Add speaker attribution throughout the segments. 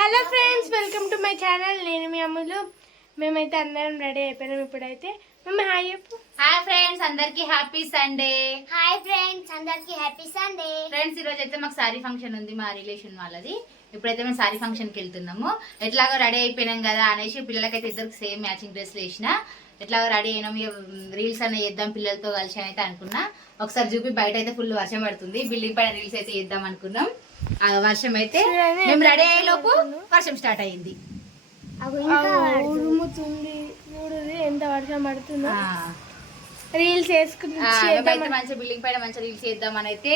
Speaker 1: Hello friends welcome to my channel నేను మీ అమ్ములు మేమైతే అందరం రెడీ అయిపోయినాం ఇప్పుడైతే. మమ్మీ హాయ్ చెప్పు.
Speaker 2: హాయ్ ఫ్రెండ్స్ అందరికి హ్యాపీ సండే
Speaker 3: హాయ్ ఫ్రెండ్స్ అందరికి హ్యాపీ సండే
Speaker 2: ఫ్రెండ్స్ ఈ రోజు అయితే మాకు సారీ ఫంక్షన్ ఉంది మా రిలేషన్ వాళ్ళది. ఇప్పుడైతే మేము సారీ ఫంక్షన్కి వెళ్తున్నాము. ఎట్లాగో రెడీ అయిపోయినాం కదా అనేసి పిల్లలకైతే ఇద్దరికి సేమ్ మ్యాచింగ్ డ్రెస్లు వేసిన. ఎట్లాగో రెడీ అయినాం రీల్స్ అన్న చేద్దాం పిల్లలతో కలిసి అని అయితే అనుకున్నా. ఒకసారి చూపి బయట అయితే ఫుల్ వర్షం పడుతుంది. బిల్డింగ్ పైన రీల్స్ అయితే చేద్దాం అనుకున్నాం. వర్షం అయితే మేము రెడీ అయ్యే లోపు వర్షం? స్టార్ట్
Speaker 1: ఉరుముతుంది చూడుది ఎంత వర్షం పడుతుందో. రీల్స్
Speaker 2: మేమైతే మంచిగా బిల్డింగ్ పైన మంచిగా రీల్స్ చేద్దామని అయితే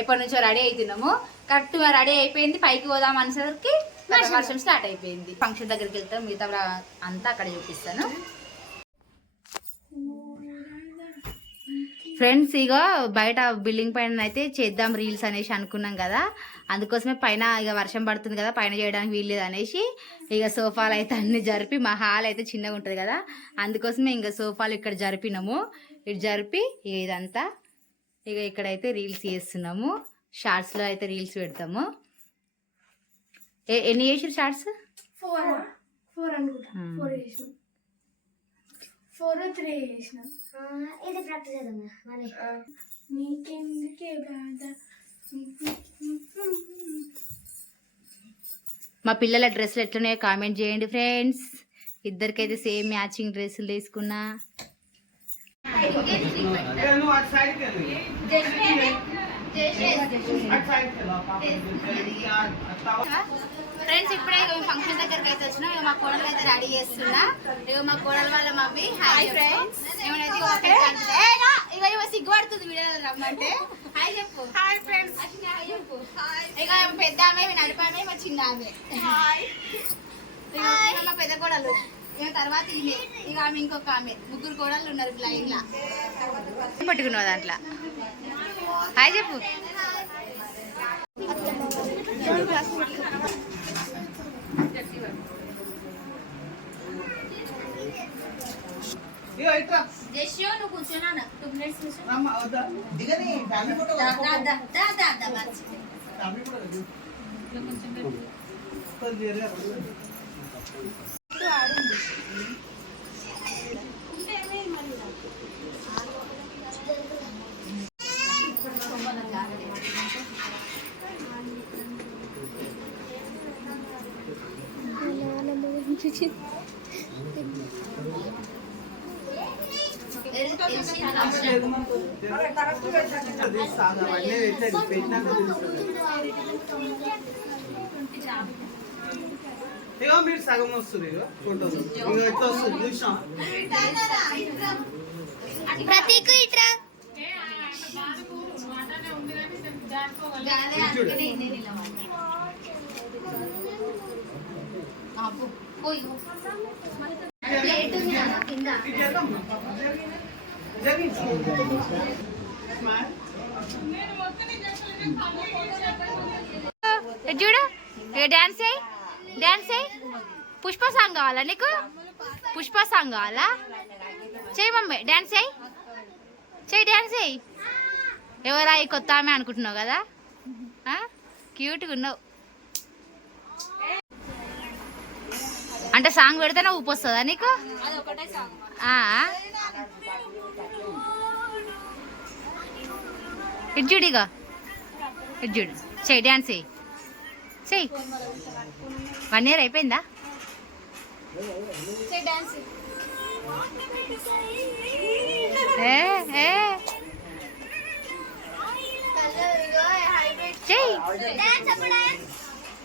Speaker 2: ఎప్పటి నుంచో రెడీ అవుతున్నాము కరెక్ట్ రెడీ అయిపోయింది. పైకి పోదాం అనేసరికి వర్షం స్టార్ట్ అయిపోయింది. ఫంక్షన్ దగ్గరికి వెళ్తాం. మిగతా అంతా అక్కడ చూపిస్తాను. ఫ్రెండ్స్ ఇక బయట బిల్డింగ్ పైన అయితే చేద్దాం రీల్స్ అనేసి అనుకున్నాం కదా. అందుకోసమే పైన ఇక వర్షం పడుతుంది కదా పైన చేయడానికి వీల్లేదు అనేసి ఇక సోఫాలు అయితే అన్ని జరిపి మా హాల్ అయితే చిన్నగా ఉంటుంది కదా. అందుకోసమే ఇంకా సోఫాలు ఇక్కడ జరిపినాము. ఇటు జరిపి ఇక ఇదంతా ఇక ఇక్కడైతే రీల్స్ చేస్తున్నాము. షార్ట్స్లో అయితే రీల్స్ పెడతాము. ఏ- ఎన్ని చేసారు షార్ట్స్
Speaker 1: ఫోర్ ఫోర్ అనుకుంటా ఫోర్ ఫోర్ త్రీ చేసినాం.
Speaker 3: ఇది ప్రాక్టీస్ చేద్దాం మరి
Speaker 1: నీకెందుకే బాధ?
Speaker 2: మా పిల్లల డ్రెస్సులు ఎట్లున్నాయో కామెంట్ చేయండి ఫ్రెండ్స్. ఇద్దరికైతే సేమ్ మ్యాచింగ్ డ్రెస్సులు తీసుకున్నా.
Speaker 4: నువ్వు
Speaker 2: ఫ్రెండ్స్ ఇప్పుడే ఇక ఫంక్షన్ దగ్గరికి అయితే వచ్చినాం. ఇక మా కోడలు అయితే రెడీ చేస్తున్నా. ఇక మా కోడలు వాళ్ళ మమ్మీ. హాయ్ ఫ్రెండ్స్ ఏమైనా ఇక ఇవ సిగ్గుపడుతుంది వీడియోలో రమ్మంటే. హాయ్ చెప్పు. హాయ్ ఫ్రెండ్స్ చెప్పు. ఇక పెద్ద ఆమె నడిపి ఆమె మా చిన్న ఆమె. మా పెద్ద కోడలు. ఇక తర్వాత ఈమె. ఇక ఆమె ఇంకొక ఆమె. ముగ్గురు కోడలు ఉన్నారు లైన్ లా పట్టుకున్నావు దాంట్లో? హాయ్ చెప్పు. జస్ట్ నువ్వు కూర్చున్నాను టూ మినిట్స్ కూర్చో.
Speaker 4: ఇగో మీరు సగం వస్తుంది ఇగో ఫోటోలు. ఇగో ఎట్లా వస్తుంది చూసాం
Speaker 3: ప్రతీక్ ఇట్రా.
Speaker 4: చూడు.
Speaker 3: కింద
Speaker 4: ఇది చేద్దాం. జరిగి. స్మైల్.
Speaker 2: ఇటు చూడు డాన్స్ అయ్యి డాన్స్ అయ్యి పుష్ప సాంగ్ కావాలా నీకు? పుష్ప సాంగ్ కావాలా? చెయ్యి మమ్మీ డాన్స్ అయ్యి చెయ్యి డాన్స్ అయ్యి ఎవరా ఈ కొత్త ఆమె అనుకుంటున్నావు కదా? క్యూట్గా ఉన్నావు. అంటే సాంగ్ పెడితేనే ఊపి వస్తుందా నీకు. ఇటు చూడు ఇక ఇటు చూడు. చెయ్యి డాన్స్ చెయ్యి చెయ్యి వన్ ఇయర్ అయిపోయిందా? చెయ్యి